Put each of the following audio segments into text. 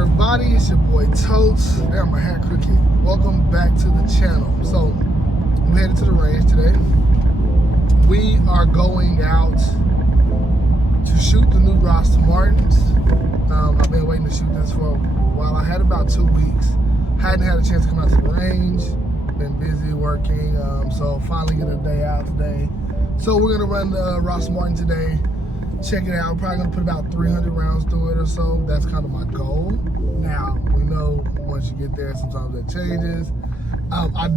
everybody, it's your boy Totes. Damn, my hat crooked. Welcome back to the channel. So, we're headed to the range today. We are going out to shoot the new Rost Martins. I've been waiting to shoot this for a while. I had about 2 weeks. Hadn't had a chance to come out to the range. Been busy working, so finally get a day out today. So we're gonna run the Rost Martin today. Check it out. Probably gonna put about 300 rounds through it or so. That's kind of my goal. Now, we know once you get there, sometimes that changes. I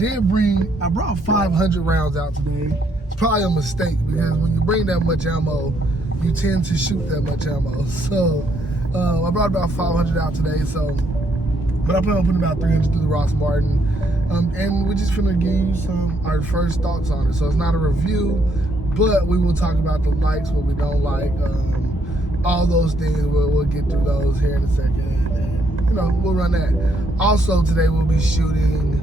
brought 500 rounds out today. It's probably a mistake because when you bring that much ammo, you tend to shoot that much ammo. So, I brought about 500 out today, but I plan on putting about 300 through the Rost Martin. And we're just finna give you our first thoughts on it. So it's not a review, but we will talk about the likes, what we don't like, all those things. We'll get through those here in a second, and we'll run that. Also today we'll be shooting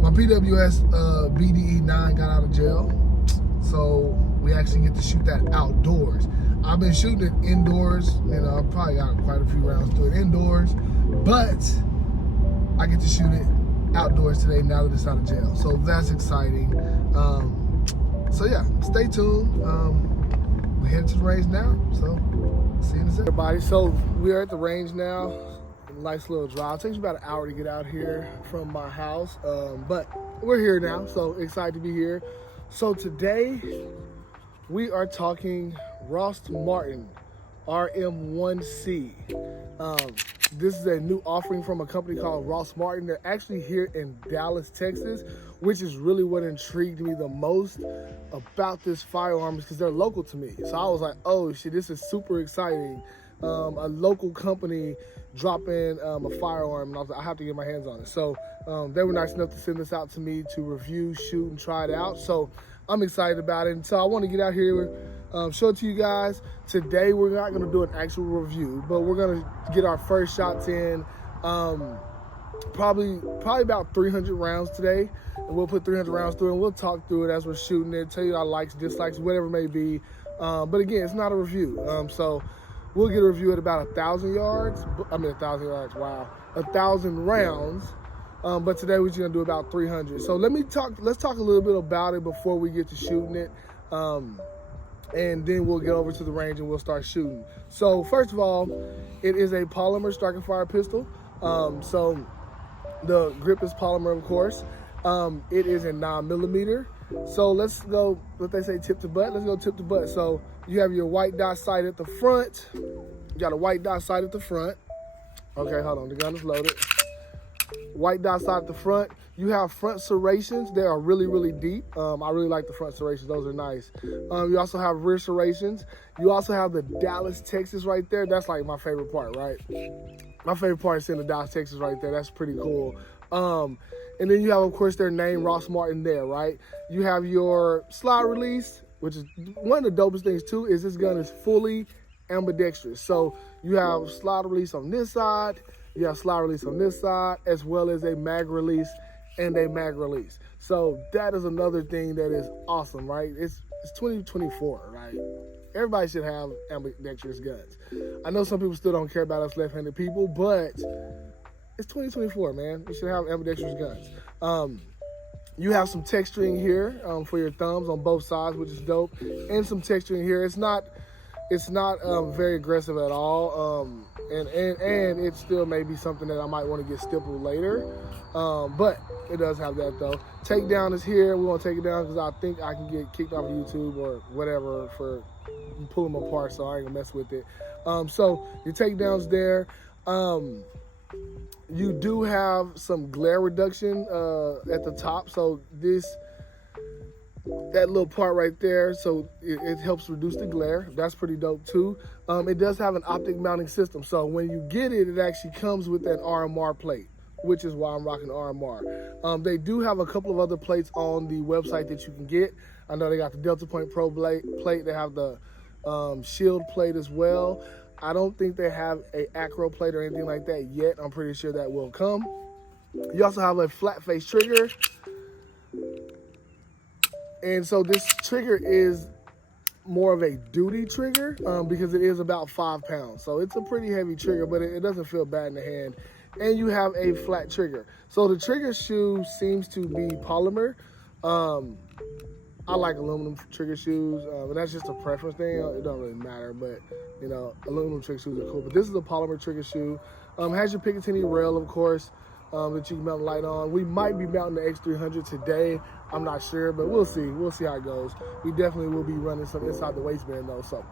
my PWS BDE 9 got out of jail, so we actually get to shoot that outdoors. I've been shooting it indoors, I probably got quite a few rounds through it indoors, but I get to shoot it outdoors today now that it's out of jail, so that's exciting. So yeah, stay tuned. We're headed to the range now, so see you in a second. Everybody, so we are at the range now. Nice little drive. It takes about an hour to get out here from my house, but we're here now, so excited to be here. So today we are talking Rost Martin RM1C. This is a new offering from a company called Rost Martin. They're actually here in Dallas, Texas, which is really what intrigued me the most about this firearm, because they're local to me. So I was like, oh shit, this is super exciting. A local company dropping a firearm, and I was like, I have to get my hands on it. So they were nice enough to send this out to me to review, shoot, and try it out. So I'm excited about it. And so I want to get out here, show it to you guys. Today we're not going to do an actual review, but we're going to get our first shots in. Probably about 300 rounds today, and we'll put 300 rounds through, and we'll talk through it as we're shooting it, tell you our likes, dislikes, whatever it may be. But again, it's not a review. So we'll get a review at about 1,000 yards. I mean, 1,000 yards. Wow, 1,000 rounds. But today we're just gonna do about 300. So let's talk a little bit about it before we get to shooting it. And then we'll get over to the range and we'll start shooting. So first of all, it is a polymer striking fire pistol. So the grip is polymer, of course. It is a 9mm. So let's go, what they say, tip to butt. Let's go tip to butt. So you have your white dot sight at the front. You got a white dot sight at the front. Okay, hold on, the gun is loaded. White dot sight at the front. You have front serrations. They are really, really deep. I really like the front serrations. Those are nice. You also have rear serrations. You also have the Dallas, Texas right there. That's like my favorite part, right? My favorite part is seeing the Dallas, Texas right there. That's pretty cool. And then you have, of course, their name, Rost Martin, there, right? You have your slide release, which is one of the dopest things too, is this gun is fully ambidextrous. So you have slide release on this side, you have slide release on this side, as well as a mag release and a mag release. So that is another thing that is awesome, right? It's 2024, right? Everybody should have ambidextrous guns. I know some people still don't care about us left-handed people, but it's 2024, man. You should have ambidextrous guns. You have some texturing here for your thumbs on both sides, which is dope, and some texturing here. It's not very aggressive at all, and it still may be something that I might want to get stippled later, but it does have that though. Takedown is here. We want to take it down because I think I can get kicked off of YouTube or whatever for pulling them apart, so I ain't gonna mess with it. So your takedown's there. You do have some glare reduction at the top, so that little part right there, so it helps reduce the glare. That's pretty dope too. It does have an optic mounting system, so when you get it, it actually comes with an RMR plate, which is why I'm rocking RMR. They do have a couple of other plates on the website that you can get. I know they got the Delta Point Pro plate. They have the Shield plate as well. I don't think they have a acro plate or anything like that yet. I'm pretty sure that will come. You also have a flat face trigger. And so this trigger is more of a duty trigger because it is about 5 pounds. So it's a pretty heavy trigger, but it doesn't feel bad in the hand. And you have a flat trigger. So the trigger shoe seems to be polymer. I like aluminum trigger shoes, and that's just a preference thing. It don't really matter, but you know, aluminum trigger shoes are cool. But this is a polymer trigger shoe. Has your Picatinny rail, of course, that you can mount the light on. We might be mounting the X300 today. I'm not sure, but we'll see. We'll see how it goes. We definitely will be running some inside the waistband though. So,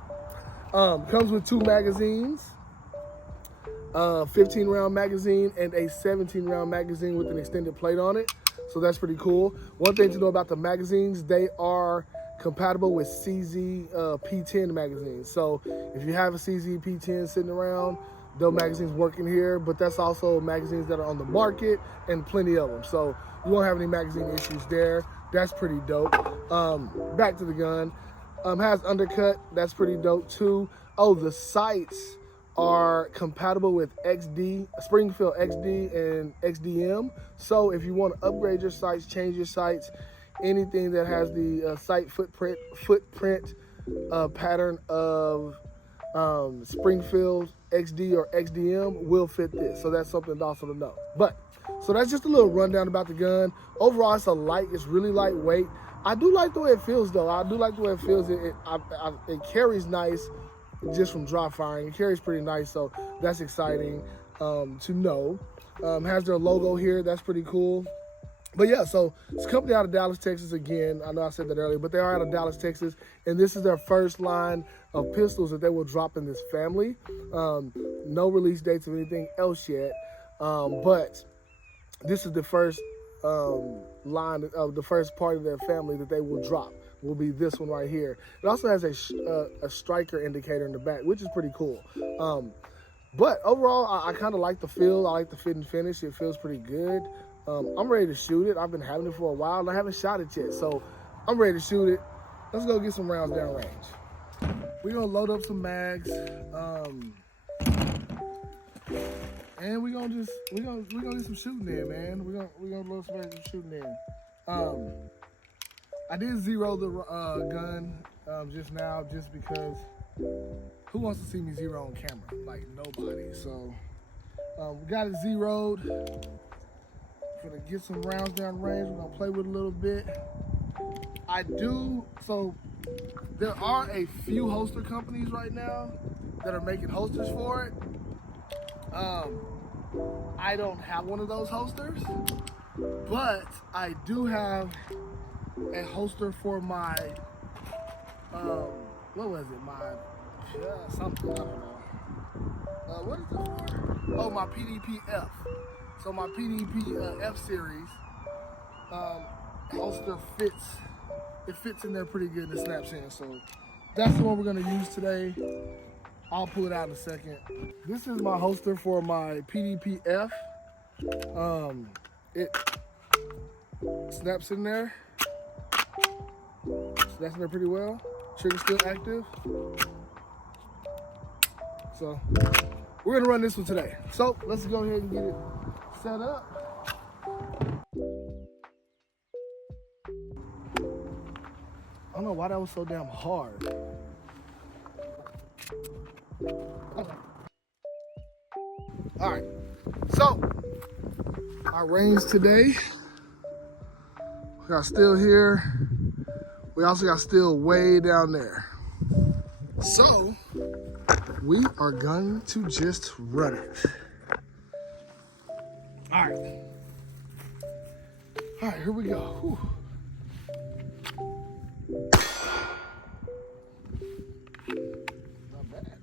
comes with 2 magazines. 15-round magazine and a 17-round magazine with an extended plate on it. So that's pretty cool. One thing to know about the magazines, they are compatible with CZ P10 magazines. So if you have a CZ P10 sitting around, those magazines work in here, but that's also magazines that are on the market and plenty of them. So you won't have any magazine issues there. That's pretty dope. Back to the gun. Has undercut. That's pretty dope too. Oh, the sights are compatible with XD, Springfield XD and XDM. So if you want to upgrade your sights, change your sights, anything that has the sight footprint pattern of Springfield XD or XDM will fit this. So that's something also to know. But so that's just a little rundown about the gun. Overall, it's really lightweight. I do like the way it feels though. I do like the way it feels. It carries nice. Just from dry firing, it carries pretty nice, so that's exciting to know. Has their logo here, that's pretty cool. But yeah, so it's a company out of Dallas, Texas again. I know I said that earlier, but they are out of Dallas, Texas, and this is their first line of pistols that they will drop in this family. No release dates of anything else yet, but this is the first line of the first part of their family that they will drop. Will be this one right here. It also has a striker indicator in the back, which is pretty cool. But overall, I kind of like the feel. I like the fit and finish. It feels pretty good. I'm ready to shoot it. I've been having it for a while, and I haven't shot it yet. So I'm ready to shoot it. Let's go get some rounds down range. We're gonna load up some mags, and we're gonna do some shooting in, man. We're gonna load some mags and shooting in. I did zero the gun just now, just because who wants to see me zero on camera? Like nobody. So we got it zeroed. Gonna get some rounds down range. We're gonna play with it a little bit. So there are a few holster companies right now that are making holsters for it. I don't have one of those holsters, but I do have a holster for my, what was it? My, something, I don't know. What is it for? Oh, my PDP-F. So my PDP F series holster fits. It fits in there pretty good and it snaps in. So that's the one we're gonna use today. I'll pull it out in a second. This is my holster for my PDP-F. It snaps in there. That's in there pretty well. Trigger's still active. So we're gonna run this one today. So let's go ahead and get it set up. I don't know why that was so damn hard. All right, so our range today, we got still here. We also got still way down there. So we are going to just run it. All right. All right, here we go. Whew. Not bad.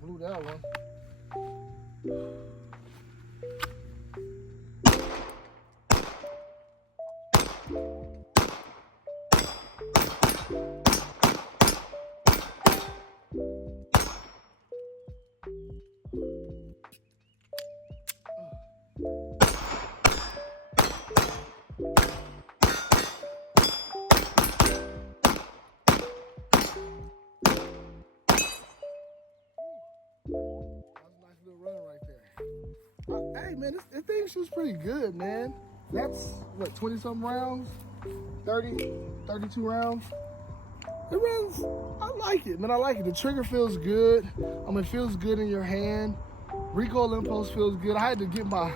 Blew that one. Hey man, this thing shoots pretty good, man. That's what, 20 something rounds, 30, 32 rounds. It runs, I like it, man. I like it. The trigger feels good. It feels good in your hand. Recoil impulse feels good. I had to get my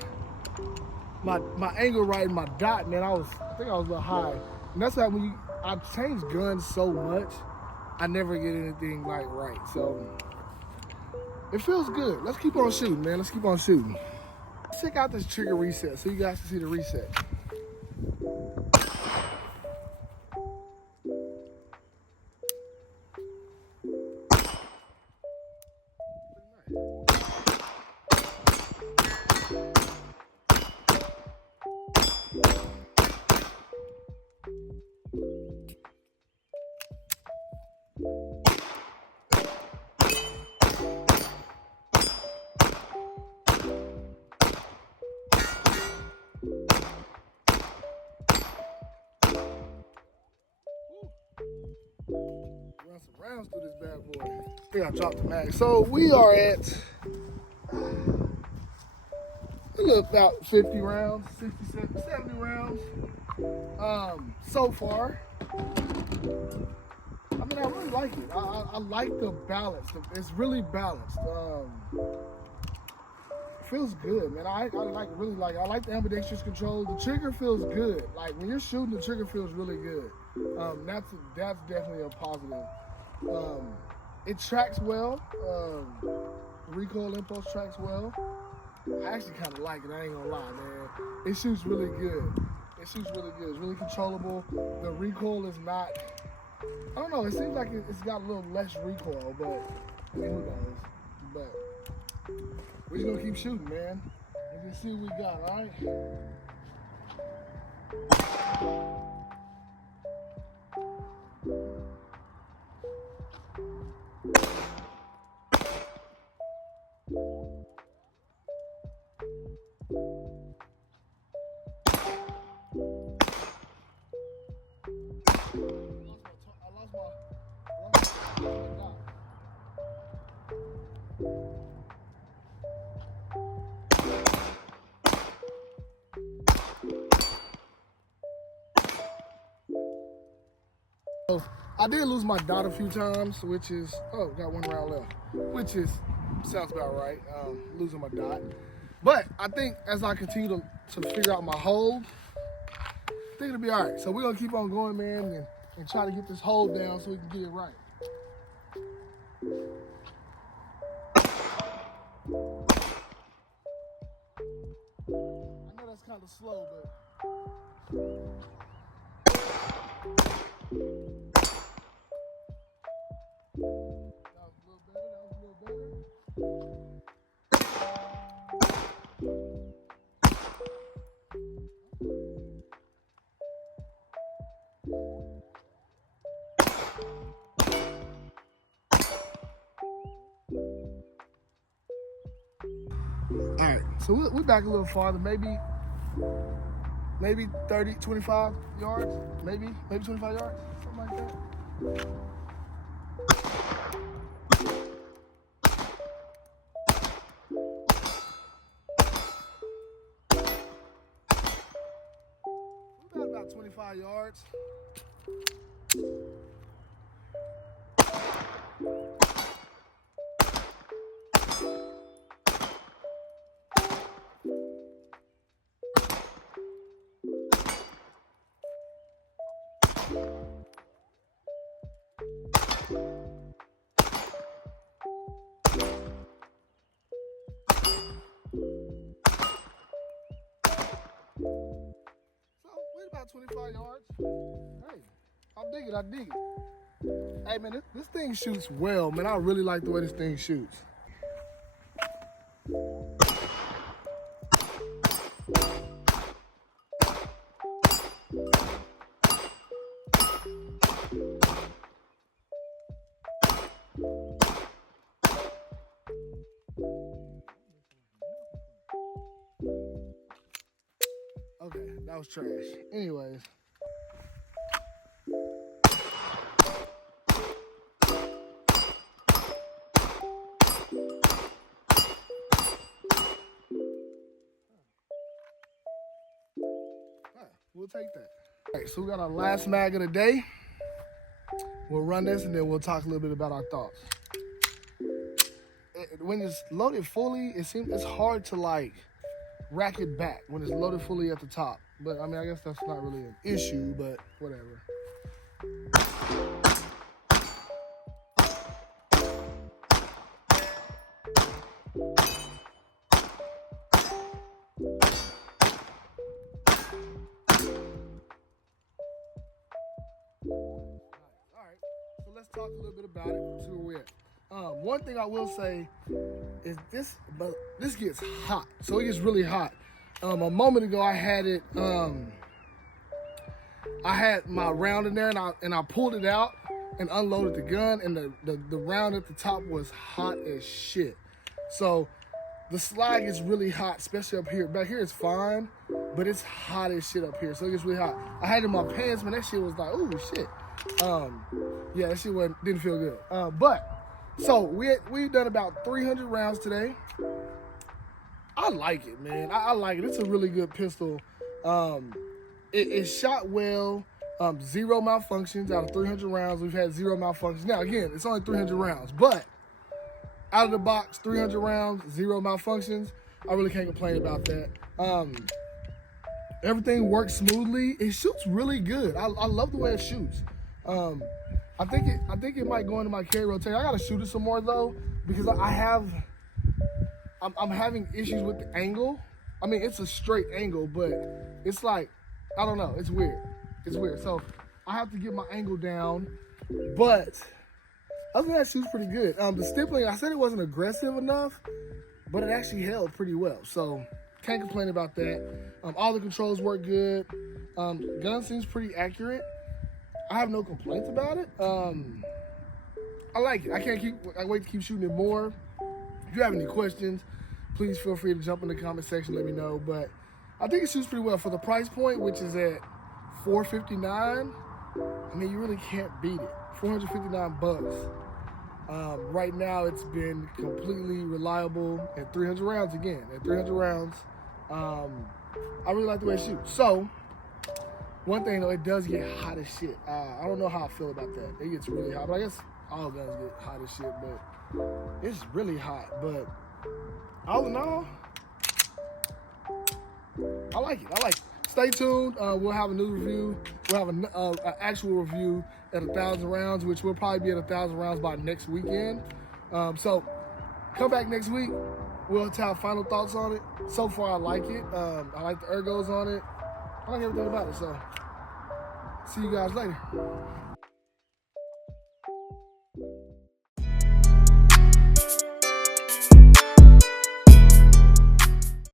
angle right in my dot, man. I think I was a little high. And that's why when I've changed guns so much, I never get anything like right. So it feels good. Let's keep on shooting, man. Let's keep on shooting. Let's check out this trigger reset so you guys can see the reset. Run some rounds through this bad boy. I think I dropped the mag. So we are at about 50 rounds, 67, 70 rounds so far. I mean, I really like it. I like the balance. It's really balanced. Feels good, man. I like the ambidextrous control. The trigger feels good. Like when you're shooting, the trigger feels really good. That's definitely a positive. It tracks well. Recoil impulse tracks well. I actually kind of like it. I ain't gonna lie, man. It shoots really good. It shoots really good. It's really controllable. The recoil is not. I don't know. It seems like it's got a little less recoil, but I mean, who knows? But we're just gonna keep shooting, man. And just see what we got, all right? I lost my dot. So I did lose my dot a few times, which is, got one round left, which is, sounds about right, losing my dot. But I think as I continue to figure out my hold, I think it'll be all right. So we're gonna keep on going, man, and try to get this hold down so we can get it right. I know that's kind of slow, but. That was a little better. All right, so we're back a little farther, maybe 30, 25 yards, maybe 25 yards, something like that. We got about 25 yards. About 25 yards. Hey, I dig it. Hey, man, this thing shoots well, man. I really like the way this thing shoots. Okay, that was trash. Anyways. we'll take that. All right, so we got our last mag of the day. We'll run this and then we'll talk a little bit about our thoughts. When it's loaded fully, it's hard to like rack it back when it's loaded fully at the top. But I mean, I guess that's not really an issue, but whatever. Let's talk a little bit about it, see where we're at. One thing I will say is this gets hot. So it gets really hot. A moment ago I had it, I had my round in there and I pulled it out and unloaded the gun, and the round at the top was hot as shit. So the slide gets really hot, especially up here. Back here it's fine, but it's hot as shit up here. So it gets really hot. I had it in my pants, man, that shit was like, ooh, shit. Yeah, that shit didn't feel good. So we done about 300 rounds today. I like it, man. I like it. It's a really good pistol. It shot well. 0 malfunctions out of 300 rounds. We've had 0 malfunctions. Now again, it's only 300 rounds, but out of the box, 300 rounds, 0 malfunctions. I really can't complain about that. Everything works smoothly. It shoots really good. I love the way it shoots. I think it might go into my carry rotation. I gotta shoot it some more though, because I'm having issues with the angle. I mean, it's a straight angle, but it's like, I don't know, it's weird. It's weird. So I have to get my angle down, but other than that, it shoots pretty good. The stippling, I said it wasn't aggressive enough, but it actually held pretty well. So can't complain about that. All the controls work good. Gun seems pretty accurate. I have no complaints about it. I like it. I wait to keep shooting it more. If you have any questions, please feel free to jump in the comment section, let me know. But I think it shoots pretty well for the price point, which is at $459. I mean, you really can't beat it. 459 bucks. Right now, it's been completely reliable at 300 rounds again. At 300 rounds, I really like the way it shoots. So, one thing though, it does get hot as shit. I don't know how I feel about that. It gets really hot, but I guess all guns get hot as shit, but it's really hot. But all in all, I like it. I like it. Stay tuned. We'll have a new review. We'll have an actual review at 1,000 rounds, which will probably be at 1,000 rounds by next weekend. So come back next week. We'll have final thoughts on it. So far, I like it. I like the ergos on it. I like everything about it. So see you guys later.